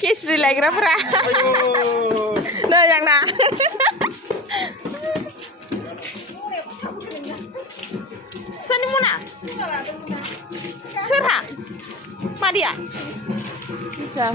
खिस्रि लायग्राफोरा नै आंना सोरनि मना सोरहा मादैया मिथिया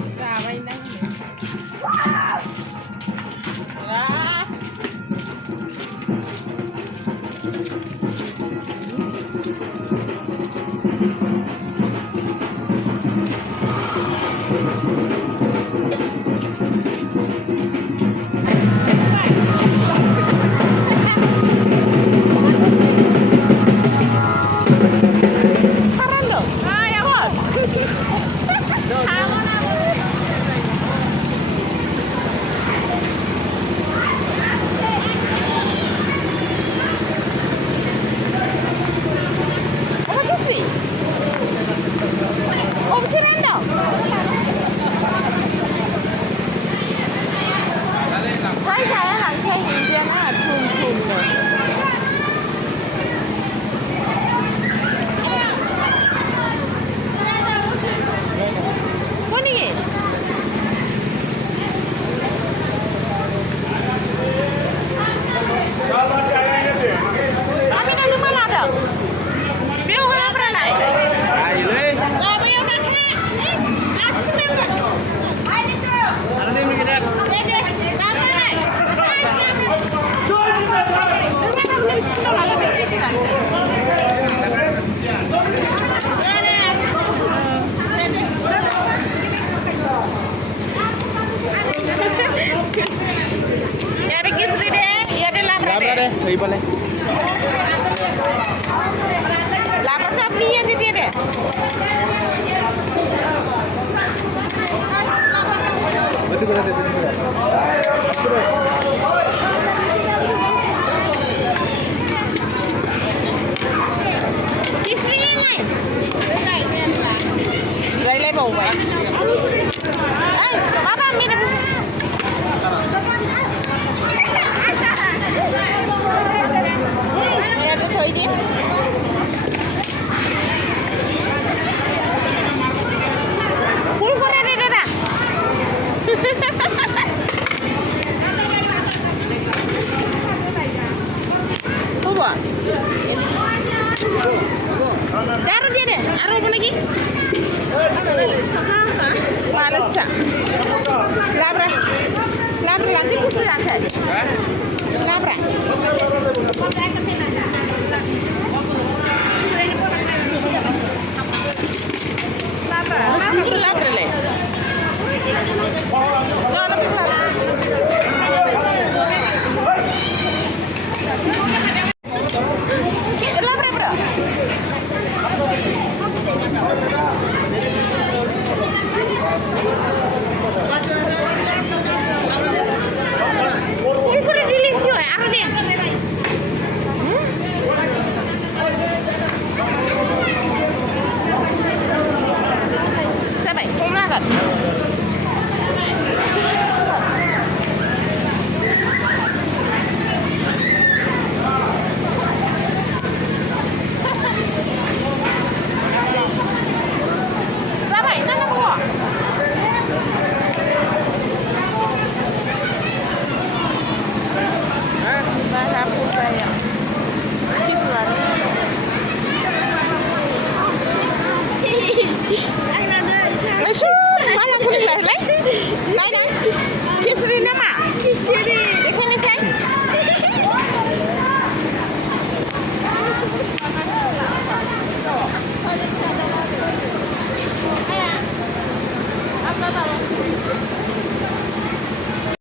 Thấy bao lên. Làm nó đi đi đi đi. Betul betul. Kisri này. Đây lấy bầu vậy. Ê, ba mình. Thôi đi. Full করে দে দাদা। Coba. Taruh dia deh. Taruh apa lagi? Malas. Labra. Labra nanti kusut lantai. Labra. Labrele. No, no me Lấy xuống, quá là cũng lấy. Đây này, Kisri nama. Kisri.